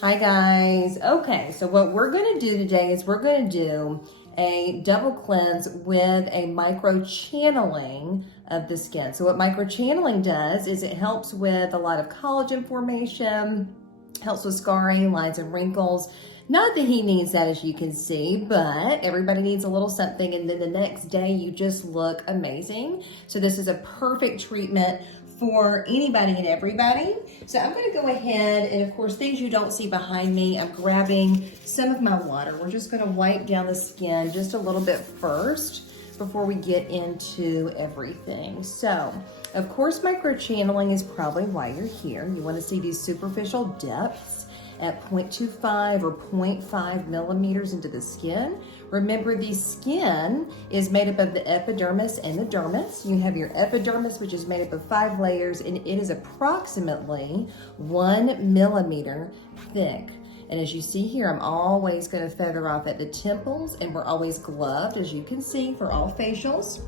Hi guys. Okay, so what we're going to do today is we're going to do a double cleanse with a micro channeling of the skin. So what micro channeling does is it helps with a lot of collagen formation, helps with scarring, lines and wrinkles. Not that he needs that, as you can see, but everybody needs a little something, and then the next day you just look amazing. So this is a perfect treatment for anybody and everybody. So I'm gonna go ahead, and of course, things you don't see behind me, I'm grabbing some of my water. We're just gonna wipe down the skin just a little bit first before we get into everything. So, of course, microchanneling is probably why you're here. You wanna see these superficial depths at 0.25 or 0.5 millimeters into the skin. Remember, the skin is made up of the epidermis and the dermis. You have your epidermis, which is made up of 5 layers, and it is approximately 1 millimeter thick. And as you see here, I'm always gonna feather off at the temples, and we're always gloved, as you can see, for all facials.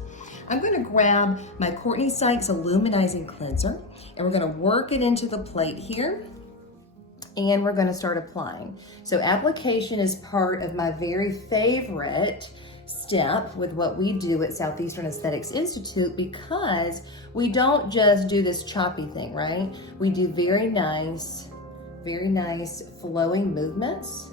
I'm gonna grab my Courtney Sykes Illuminizing Cleanser, and we're gonna work it into the plate here. And we're going to start applying. So application is part of my very favorite step with what we do at Southeastern Aesthetics Institute, because we don't just do this choppy thing, right? We do very nice flowing movements.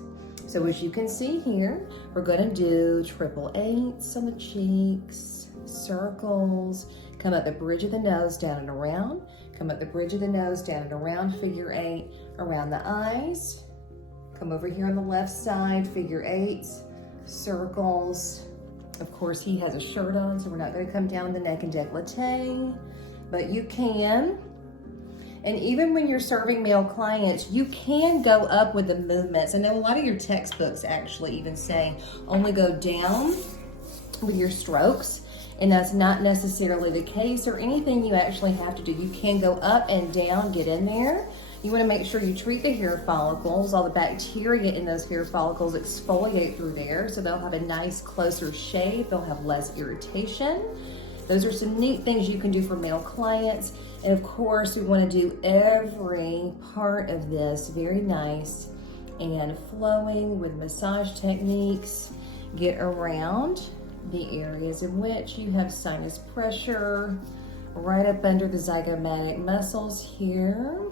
So as you can see here, we're going to do 888s on the cheeks, circles, come up the bridge of the nose, down and around, come up the bridge of the nose, down and around, figure 8, around the eyes, come over here on the left side, figure 8s, circles. Of course, he has a shirt on, so we're not gonna come down the neck and décolleté, but you can. And even when you're serving male clients, you can go up with the movements. I know a lot of your textbooks actually even say only go down with your strokes, and that's not necessarily the case or anything you actually have to do. You can go up and down, get in there. You want to make sure you treat the hair follicles. All the bacteria in those hair follicles exfoliate through there, so they'll have a nice closer shave. They'll have less irritation. Those are some neat things you can do for male clients. And of course, we want to do every part of this very nice and flowing with massage techniques. Get around the areas in which you have sinus pressure, right up under the zygomatic muscles here.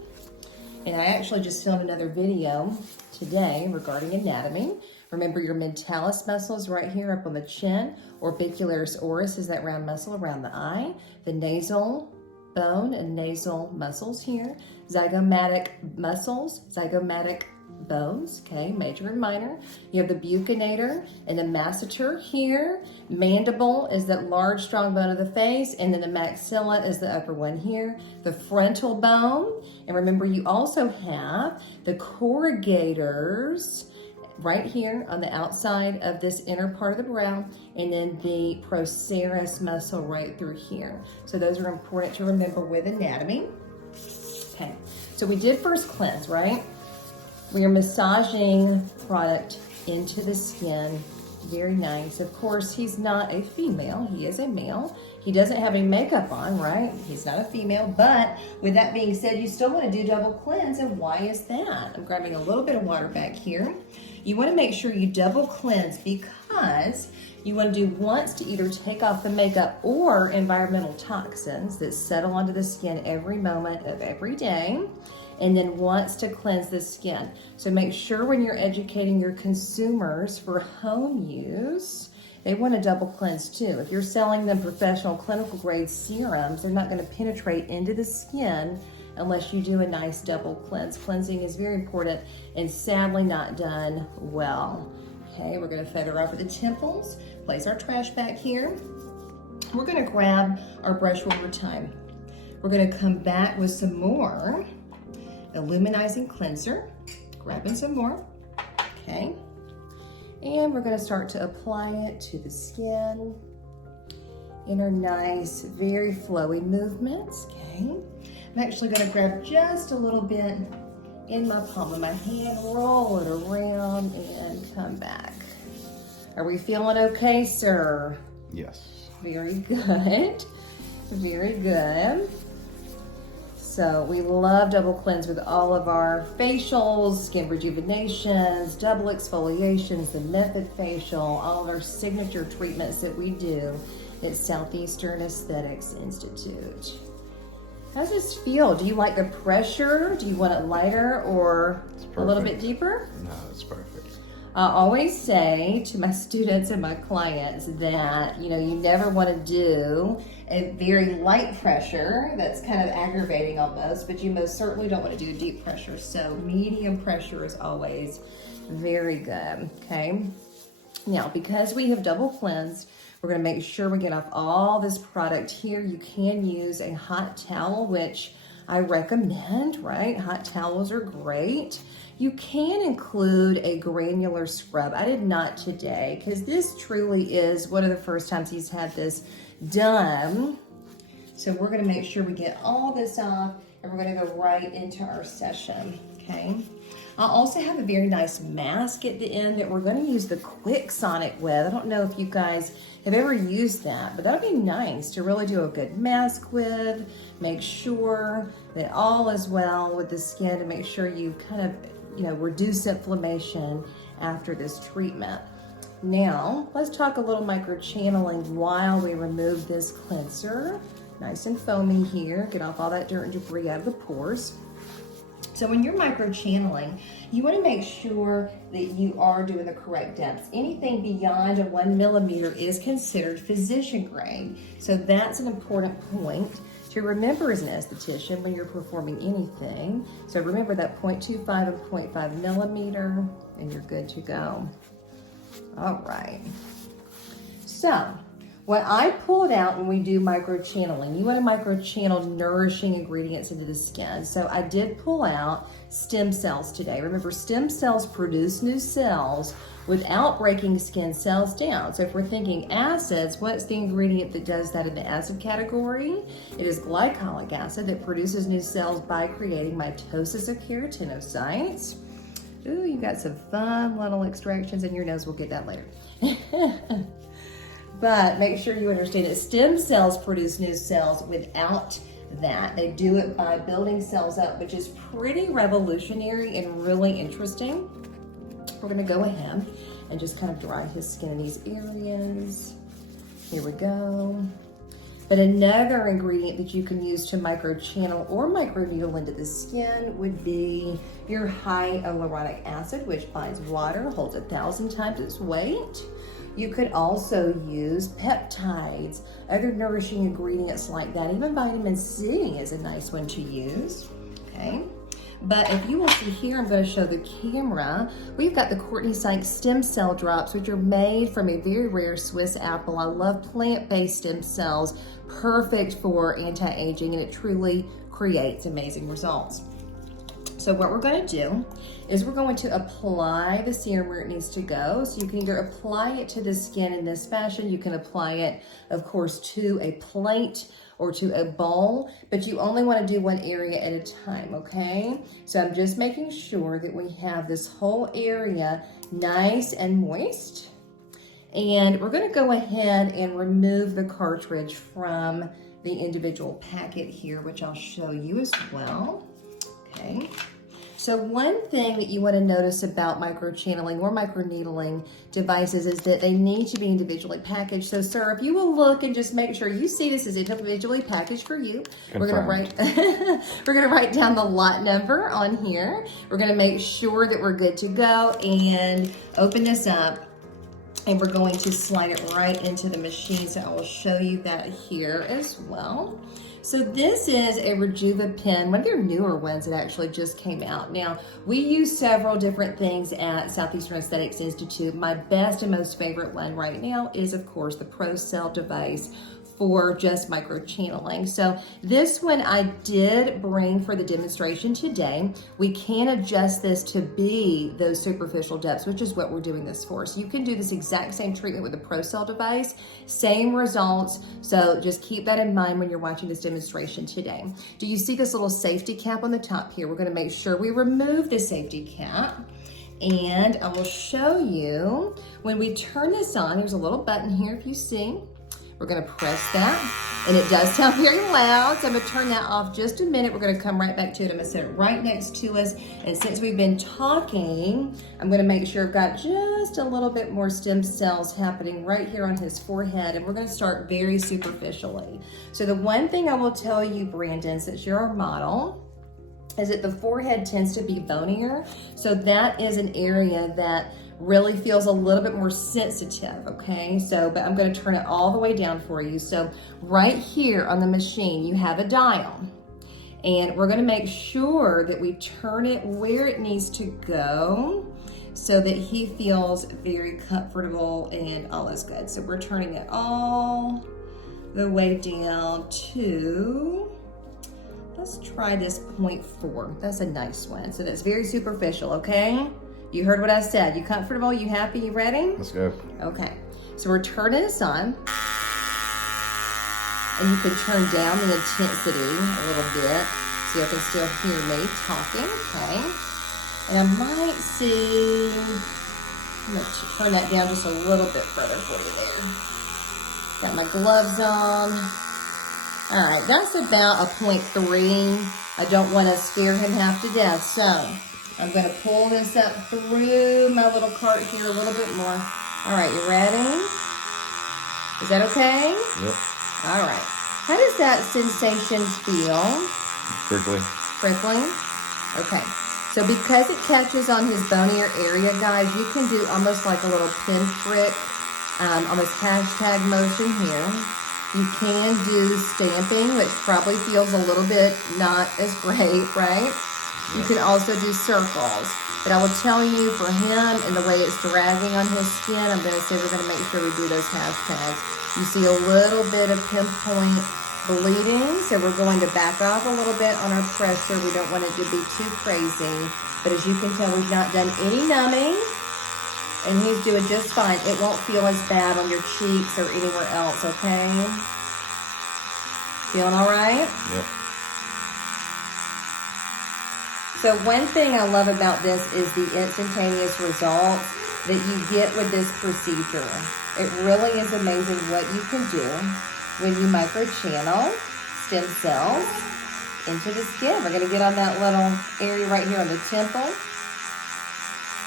And I actually just filmed another video today regarding anatomy. Remember, your mentalis muscles right here up on the chin. Orbicularis oris is that round muscle around the eye. The nasal bone and nasal muscles here. Zygomatic muscles, zygomatic bones, okay, major and minor. You have the buccinator and the masseter here. Mandible is that large, strong bone of the face, and then the maxilla is the upper one here. The frontal bone, and remember, you also have the corrugators right here on the outside of this inner part of the brow, and then the procerus muscle right through here. So those are important to remember with anatomy. Okay, so we did first cleanse, right? We are massaging product into the skin. Very nice. Of course, he's not a female, he is a male. He doesn't have any makeup on, right? He's not a female, but with that being said, you still want to do double cleanse, and why is that? I'm grabbing a little bit of water back here. You want to make sure you double cleanse because you want to do once to either take off the makeup or environmental toxins that settle onto the skin every moment of every day, and then once to cleanse the skin. So make sure when you're educating your consumers for home use, they want to double cleanse too. If you're selling them professional clinical grade serums, they're not going to penetrate into the skin unless you do a nice double cleanse. Cleansing is very important and sadly not done well. Okay, we're going to feather off at the temples, place our trash back here. We're going to grab our brush one more time. We're going to come back with some more Illuminizing Cleanser, grabbing some more, okay? And we're gonna start to apply it to the skin in our nice, very flowy movements, okay? I'm actually gonna grab just a little bit in my palm of my hand, roll it around, and come back. Are we feeling okay, sir? Yes. Very good, very good. So we love double cleanse with all of our facials, skin rejuvenations, double exfoliations, the method facial, all of our signature treatments that we do at Southeastern Aesthetics Institute. How does this feel? Do you like the pressure? Do you want it lighter or a little bit deeper? No, it's perfect. I always say to my students and my clients that, you never want to do a very light pressure that's kind of aggravating almost, but you most certainly don't want to do deep pressure. So medium pressure is always very good, okay? Now, because we have double cleansed, we're going to make sure we get off all this product here. You can use a hot towel, which I recommend, right? Hot towels are great. You can include a granular scrub. I did not today because this truly is one of the first times he's had this done. So we're going to make sure we get all this off and we're going to go right into our session, okay? I'll also have a very nice mask at the end that we're going to use the QYK Sonic with. I don't know if you guys have ever used that, but that'll be nice to really do a good mask with. Make sure that all is well with the skin to make sure you kind of, reduce inflammation after this treatment. Now, let's talk a little microchanneling while we remove this cleanser. Nice and foamy here. Get off all that dirt and debris out of the pores. So when you're microchanneling, you want to make sure that you are doing the correct depths. Anything beyond a 1 millimeter is considered physician grade. So that's an important point to remember as an esthetician when you're performing anything. So remember that 0.25 and 0.5 millimeter, and you're good to go. All right. So what I pulled out when we do microchanneling, you want to microchannel nourishing ingredients into the skin. So I did pull out stem cells today. Remember, stem cells produce new cells without breaking skin cells down. So if we're thinking acids, what's the ingredient that does that in the acid category? It is glycolic acid that produces new cells by creating mitosis of keratinocytes. Ooh, you got some fun little extractions in your nose. We'll get that later. But make sure you understand that stem cells produce new cells without that. They do it by building cells up, which is pretty revolutionary and really interesting. We're gonna go ahead and just kind of dry his skin in these areas. Here we go. But another ingredient that you can use to microchannel or microneedle into the skin would be your high hyaluronic acid, which binds water, holds 1,000 times its weight. You could also use peptides, other nourishing ingredients like that. Even vitamin C is a nice one to use, okay? But if you will see here, I'm going to show the camera. We've got the Courtney Sykes stem cell drops, which are made from a very rare Swiss apple. I love plant-based stem cells, perfect for anti-aging, and it truly creates amazing results. So what we're going to do is we're going to apply the serum where it needs to go. So you can either apply it to the skin in this fashion. You can apply it, of course, to a plate or to a bowl, but you only want to do one area at a time, okay? So I'm just making sure that we have this whole area nice and moist. And we're going to go ahead and remove the cartridge from the individual packet here, which I'll show you as well, okay? So one thing that you want to notice about microchanneling or microneedling devices is that they need to be individually packaged. So sir, if you will look and just make sure you see this is individually packaged for you. We're gonna write down the lot number on here. We're gonna make sure that we're good to go and open this up. And we're going to slide it right into the machine. So I will show you that here as well. So this is a Rejuva pen, one of their newer ones that actually just came out. Now, we use several different things at Southeastern Aesthetics Institute. My best and most favorite one right now is, of course, the ProCell device for just microchanneling. So this one I did bring for the demonstration today. We can adjust this to be those superficial depths, which is what we're doing this for. So you can do this exact same treatment with the ProCell device, same results. So just keep that in mind when you're watching this demonstration today. Do you see this little safety cap on the top here? We're gonna make sure we remove the safety cap. And I will show you when we turn this on, there's a little button here if you see. We're gonna press that, and it does sound very loud, so I'm gonna turn that off just a minute. We're gonna come right back to it. I'm gonna set it right next to us, and since we've been talking, I'm gonna make sure I've got just a little bit more stem cells happening right here on his forehead, and we're gonna start very superficially. So the one thing I will tell you, Brandon, since you're our model, is that the forehead tends to be bonier, so that is an area that really feels a little bit more sensitive, okay? So, but I'm gonna turn it all the way down for you. So right here on the machine, you have a dial, and we're gonna make sure that we turn it where it needs to go so that he feels very comfortable and all is good. So we're turning it all the way down to, let's try this 0.4. That's a nice one. So that's very superficial, okay? You heard what I said. You comfortable? You happy? You ready? Let's go. Okay. So we're turning this on. And you can turn down the intensity a little bit so you can still hear me talking, okay? And I might see, I'm gonna turn that down just a little bit further for you there. Got my gloves on. All right, that's about a 0.3. I don't want to scare him half to death, so I'm going to pull this up through my little cart here a little bit more. All right, you ready? Is that okay? Yep. All right. How does that sensation feel? Prickly. Prickling? Okay. So because it catches on his bonier area, guys, you can do almost like a little pinprick, almost hashtag motion here. You can do stamping, which probably feels a little bit not as great, right? You can also do circles, but I will tell you for him and the way it's dragging on his skin, I'm going to say we're going to make sure we do those hashtags. You see a little bit of pinpoint bleeding, so we're going to back off a little bit on our pressure. We don't want it to be too crazy, but as you can tell, we've not done any numbing, and he's doing just fine. It won't feel as bad on your cheeks or anywhere else, okay? Feeling all right? Yep. So one thing I love about this is the instantaneous results that you get with this procedure. It really is amazing what you can do when you microchannel stem cells into the skin. We're gonna get on that little area right here on the temple.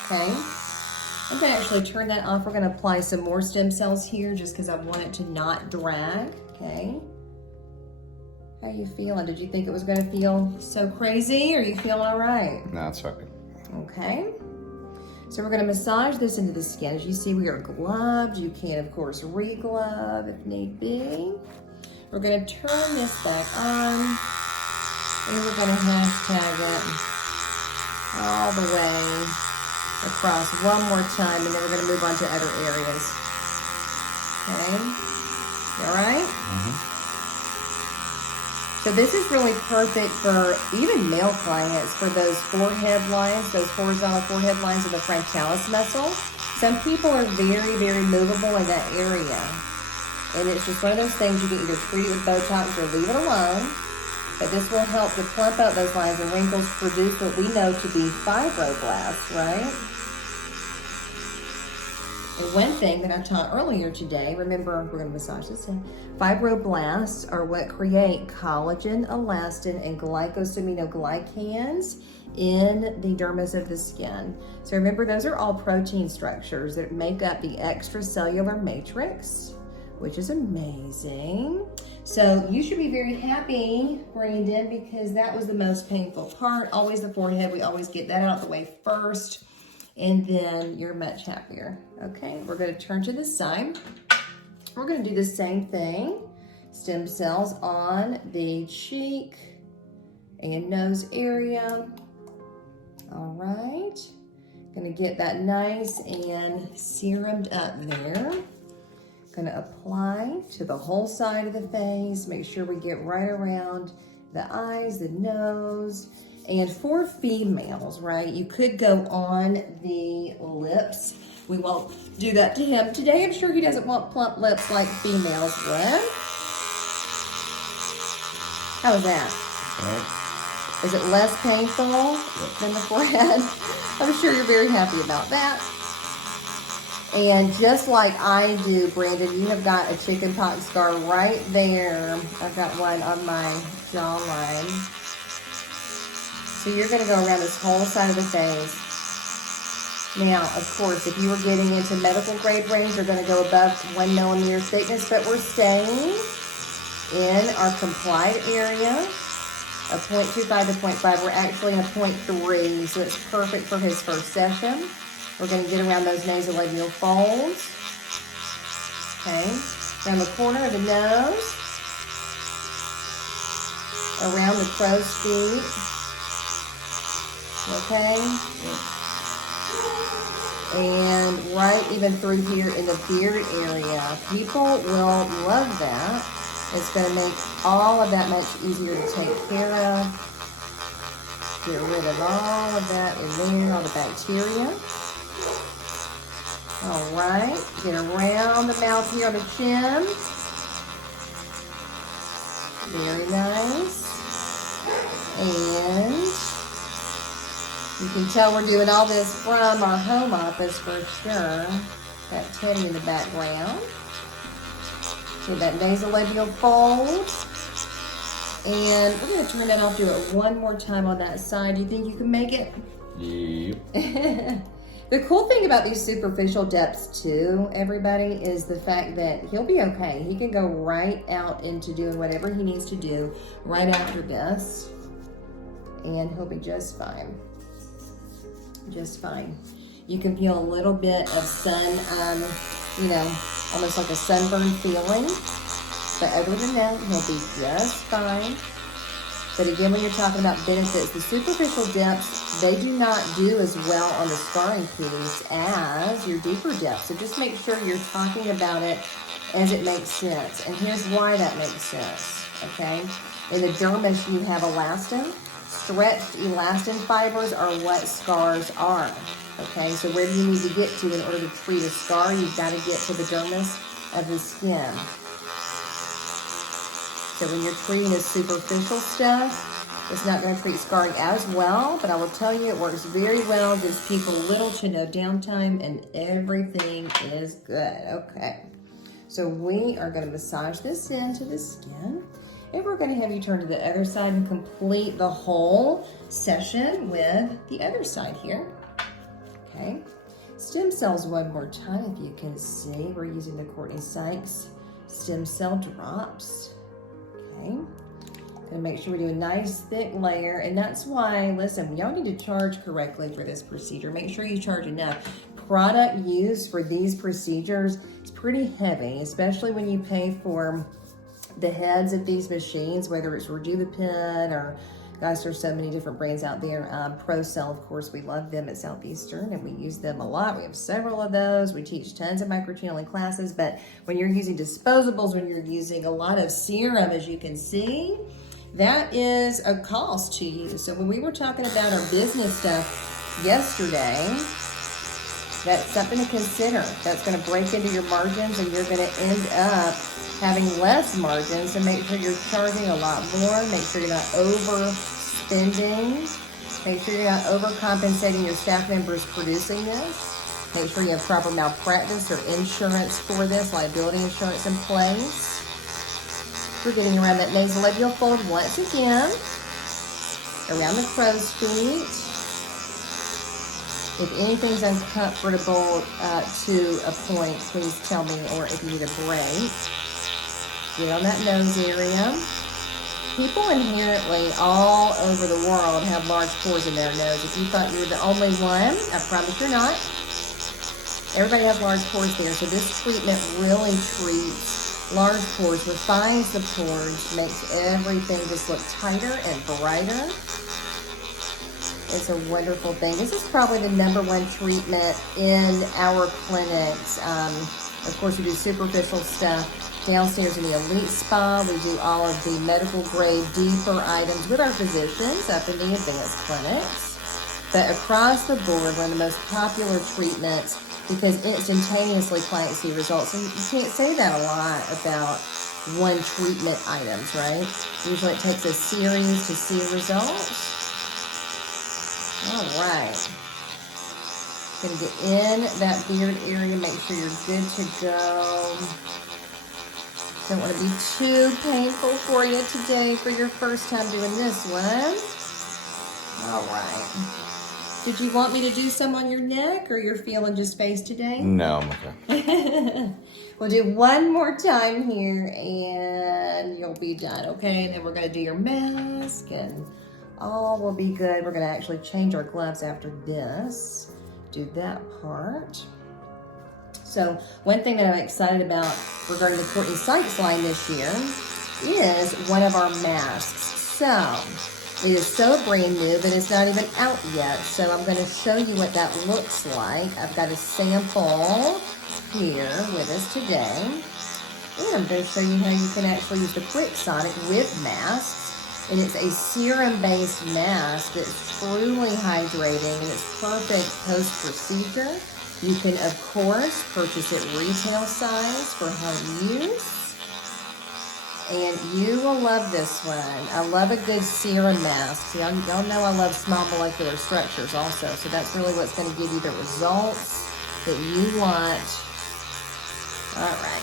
Okay, I'm gonna actually turn that off. We're gonna apply some more stem cells here just because I want it to not drag, okay? How you feeling? Did you think it was going to feel so crazy, or are you feeling all right? No, it's fine. Okay. So we're going to massage this into the skin. As you see, we are gloved. You can, of course, re-glove if need be. We're going to turn this back on, and we're going to hashtag it all the way across one more time, and then we're going to move on to other areas. Okay. You all right? Mm-hmm. So this is really perfect for even male clients for those forehead lines, those horizontal forehead lines of the frontalis muscle. Some people are very, very movable in that area. And it's just one of those things you can either treat it with Botox or leave it alone. But this will help to plump out those lines and wrinkles, produce what we know to be fibroblasts, right? And one thing that I taught earlier today, remember, we're going to massage this in. Fibroblasts are what create collagen, elastin, and glycosaminoglycans in the dermis of the skin. So remember, those are all protein structures that make up the extracellular matrix, which is amazing. So you should be very happy, Brandon, because that was the most painful part. Always the forehead. We always get that out of the way first, and then you're much happier. Okay, we're going to turn to the side. We're going to do the same thing. Stem cells on the cheek and nose area. All right. Going to get that nice and serumed up there. Going to apply to the whole side of the face. Make sure we get right around the eyes, the nose. And for females, right, you could go on the lips. We won't do that to him today. I'm sure he doesn't want plump lips like females would. How was that? All right. Is it less painful than the forehead? I'm sure you're very happy about that. And just like I do, Brandon, you have got a chicken pox scar right there. I've got one on my jawline. So you're going to go around this whole side of the face. Now, of course, if you were getting into medical grade range, you're going to go above 1 millimeter thickness, but we're staying in our complied area of 0.25 to 0.5. We're actually in a 0.3, so it's perfect for his first session. We're going to get around those nasolabial folds. Okay, around the corner of the nose, around the crow's feet. Okay, and right even through here in the beard area. People will love that. It's going to make all of that much easier to take care of. Get rid of all of that in there, all the bacteria. All right, get around the mouth here on the chin. Very nice. And you can tell we're doing all this from our home office for sure. Got Teddy in the background. Get that nasolabial fold. And we're going to turn that off, do it one more time on that side. Do you think you can make it? Yep. The cool thing about these superficial depths too, everybody, is the fact that he'll be okay. He can go right out into doing whatever he needs to do right after this. And he'll be just fine. Just fine. You can feel a little bit of sun, almost like a sunburn feeling. But other than that, he'll be just fine. But again, when you're talking about benefits, the superficial depths, they do not do as well on the scarring piece as your deeper depths. So just make sure you're talking about it as it makes sense. And here's why that makes sense, okay? In the dermis, you have elastin. Stretched elastin fibers are what scars are, okay? So where do you need to get to in order to treat a scar? You've got to get to the dermis of the skin. So when you're treating the superficial stuff, it's not going to treat scarring as well, but I will tell you it works very well, gives people little to no downtime, and everything is good. Okay, so we are going to massage this into the skin, and we're going to have you turn to the other side and complete the whole session with the other side here. Okay, stem cells one more time. If you can see, we're using the Courtney Sykes stem cell drops. Okay, gonna make sure we do a nice thick layer, and that's why, listen, y'all need to charge correctly for this procedure. Make sure you charge enough. Product used for these procedures is pretty heavy, especially when you pay for the heads of these machines, whether it's Rejuvenate or, gosh, there's so many different brands out there. ProCell, of course, we love them at Southeastern, and we use them a lot. We have several of those. We teach tons of microchanneling classes, but when you're using disposables, when you're using a lot of serum, as you can see, that is a cost to you. So when we were talking about our business stuff yesterday, that's something to consider. That's going to break into your margins, and you're going to end up having less margins. So make sure you're charging a lot more. Make sure you're not overspending. Make sure you're not overcompensating your staff members producing this. Make sure you have proper malpractice or insurance for this, liability insurance in place. We're getting around that nasolabial fold once again, around the crow's feet. If anything's uncomfortable to a point, please tell me, or if you need a break. Get on that nose area. People inherently all over the world have large pores in their nose. If you thought you were the only one, I promise you're not. Everybody has large pores there, so this treatment really treats large pores, refines the pores, makes everything just look tighter and brighter. It's a wonderful thing. This is probably the #1 treatment in our clinics. Of course, we do superficial stuff downstairs in the elite spa. We do all of the medical grade deeper items with our physicians up in the advanced clinics. But across the board, one of the most popular treatments, because instantaneously clients see results. And you can't say that a lot about one treatment items, right? Usually it takes a series to see results. All right. Gonna get in that beard area, make sure you're good to go. Don't want to be too painful for you today for your first time doing this one. All right. Did you want me to do some on your neck, or you're feeling just face today? No, I'm okay. We'll do one more time here and you'll be done, okay? And then we're gonna do your mask and all will be good. We're gonna actually change our gloves after this. Do that part. So one thing that I'm excited about regarding the QYK Sonic line this year is one of our masks. So it is so brand new, but it's not even out yet. So I'm gonna show you what that looks like. I've got a sample here with us today. And I'm going to show you how you can actually use the QYK Sonic with masks. And it's a serum-based mask that's truly hydrating and it's perfect post-procedure. You can, of course, purchase it retail size for home use. And you will love this one. I love a good serum mask. Y'all know I love small molecular structures also. So that's really what's going to give you the results that you want. All right.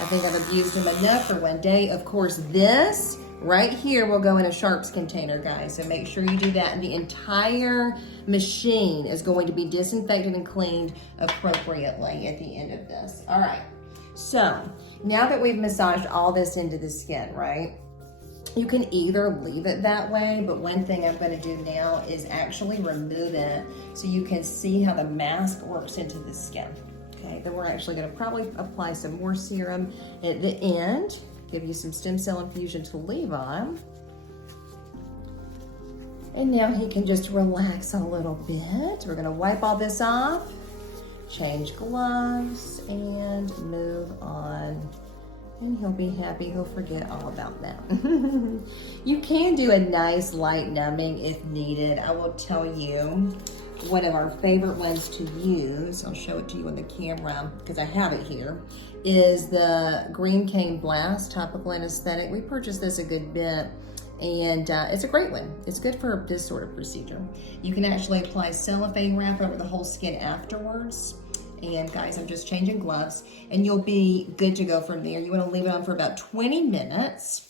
I think I've abused them enough for one day. Of course, this right here will go in a sharps container, guys. So make sure you do that. And the entire machine is going to be disinfected and cleaned appropriately at the end of this. All right. So now that we've massaged all this into the skin, right? You can either leave it that way, but one thing I'm going to do now is actually remove it so you can see how the mask works into the skin. Okay, then we're actually going to probably apply some more serum at the end, give you some stem cell infusion to leave on. And now he can just relax a little bit. We're going to wipe all this off, change gloves, and move on. And he'll be happy, he'll forget all about that. You can do a nice light numbing if needed. I will tell you, one of our favorite ones to use, I'll show it to you on the camera because I have it here, is the Green Cane Blast Topical Anesthetic. We purchased this a good bit and it's a great one. It's good for this sort of procedure. You can actually apply cellophane wrap over the whole skin afterwards. And guys, I'm just changing gloves and you'll be good to go from there. You want to leave it on for about 20 minutes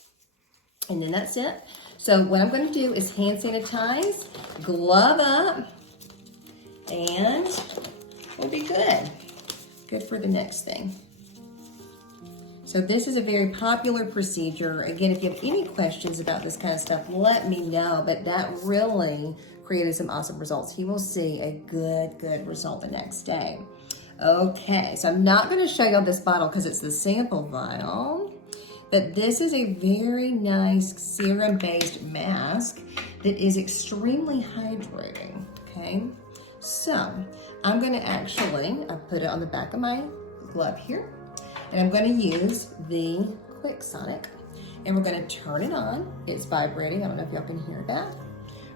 and then that's it. So what I'm going to do is hand sanitize, glove up, and we'll be good. Good for the next thing. So this is a very popular procedure. Again, if you have any questions about this kind of stuff, let me know. But that really created some awesome results. He will see a good result the next day. Okay, so I'm not going to show y'all this bottle because it's the sample vial. But this is a very nice serum-based mask that is extremely hydrating, okay? So I'm going to actually, I put it on the back of my glove here, and I'm going to use the QYK Sonic, and we're going to turn it on. It's vibrating. I don't know if y'all can hear that.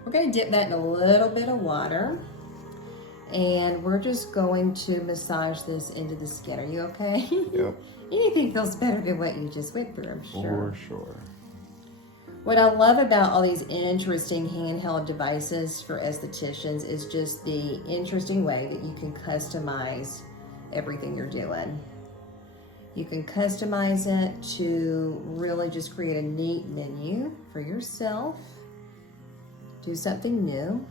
We're going to dip that in a little bit of water, and we're just going to massage this into the skin. Are you okay? Yep. Anything feels better than what you just went through, I'm sure. For sure. What I love about all these interesting handheld devices for estheticians is just the interesting way that you can customize everything you're doing. You can customize it to really just create a neat menu for yourself. Do something new.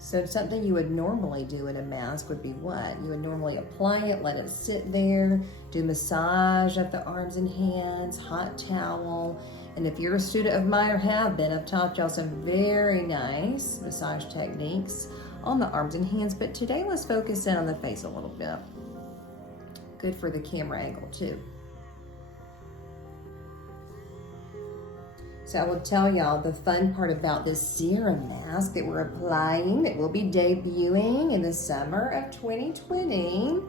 So something you would normally do in a mask would be what? You would normally apply it, let it sit there, do massage of the arms and hands, hot towel. And if you're a student of mine or have been, I've taught y'all some very nice massage techniques on the arms and hands, but today let's focus in on the face a little bit. Good for the camera angle too. So I will tell y'all the fun part about this serum mask that we're applying, that will be debuting in the summer of 2020,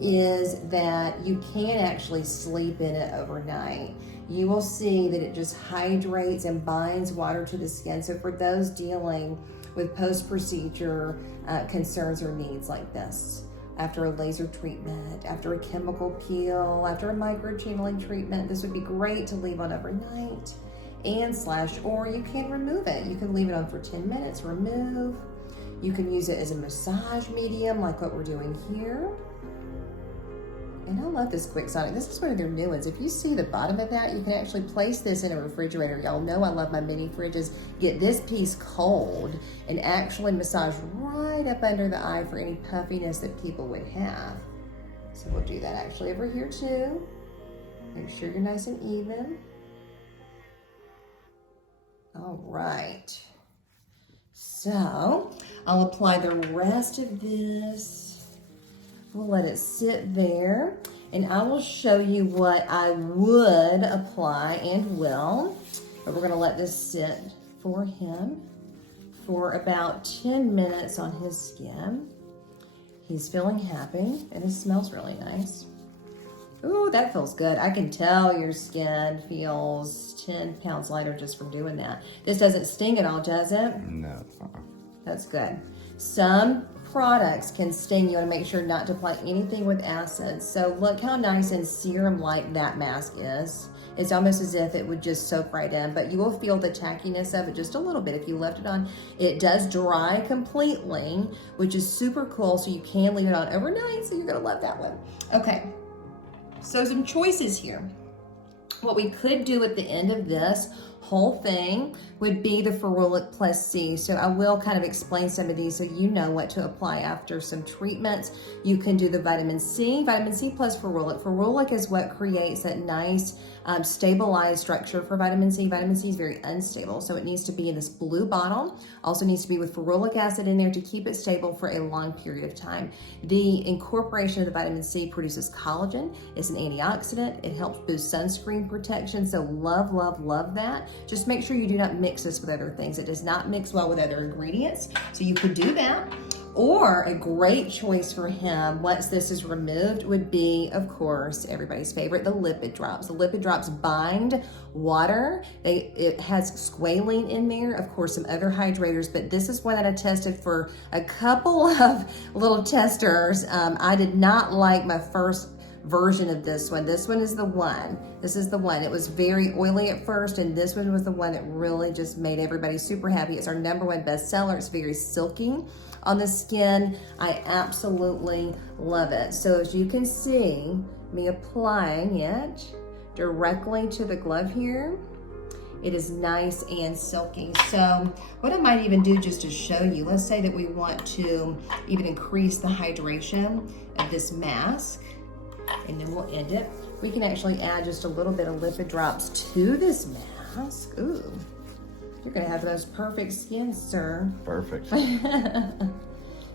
is that you can actually sleep in it overnight. You will see that it just hydrates and binds water to the skin. So for those dealing with post-procedure concerns or needs like this, after a laser treatment, after a chemical peel, after a microchanneling treatment, this would be great to leave on overnight or you can remove it. You can leave it on for 10 minutes, remove. You can use it as a massage medium like what we're doing here. And I love this QYK Sonic. This is one of their new ones. If you see the bottom of that, you can actually place this in a refrigerator. Y'all know I love my mini fridges. Get this piece cold and actually massage right up under the eye for any puffiness that people would have. So we'll do that actually over here too. Make sure you're nice and even. All right. So I'll apply the rest of this. We'll let it sit there, and I will show you what I would apply and will. But we're gonna let this sit for him for about 10 minutes on his skin. He's feeling happy, and it smells really nice. Ooh, that feels good. I can tell your skin feels 10 pounds lighter just from doing that. This doesn't sting at all, does it? No. That's good. Some products can sting. You want to make sure not to apply anything with acid. So look how nice and serum-like that mask is. It's almost as if it would just soak right in, but you will feel the tackiness of it just a little bit if you left it on. It does dry completely, which is super cool, so you can leave it on overnight, so you're gonna love that one. Okay, so some choices here. What we could do at the end of this whole thing would be the Ferulic Plus C. So I will kind of explain some of these so you know what to apply after some treatments. You can do the vitamin C plus Ferulic. Ferulic is what creates that nice stabilized structure for vitamin C. Vitamin C is very unstable, so it needs to be in this blue bottle. Also needs to be with ferulic acid in there to keep it stable for a long period of time. The incorporation of the vitamin C produces collagen. It's an antioxidant. It helps boost sunscreen protection. So love, love, love that. Just make sure you do not mix this with other things. It does not mix well with other ingredients. So you could do that. Or a great choice for him, once this is removed, would be, of course, everybody's favorite, the lipid drops. The lipid drops bind water. It has squalene in there, of course, some other hydrators, but this is one that I tested for a couple of little testers. I did not like my first version of this one. This one is the one. This is the one. It was very oily at first, and this one was the one that really just made everybody super happy. It's our #1 bestseller. It's very silky on the skin. I absolutely love it. So as you can see, me applying it directly to the glove here, it is nice and silky. So what I might even do just to show you, let's say that we want to even increase the hydration of this mask, and then we'll end it. We can actually add just a little bit of lipid drops to this mask. Ooh, you're gonna have the most perfect skin, sir. Perfect.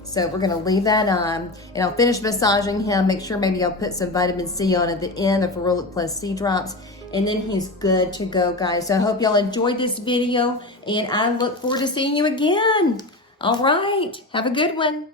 So we're gonna leave that on, and I'll finish massaging him. Make sure maybe I'll put some vitamin C on at the end, the Ferulic Plus C drops, and then he's good to go, guys. So I hope y'all enjoyed this video, and I look forward to seeing you again. All right, have a good one.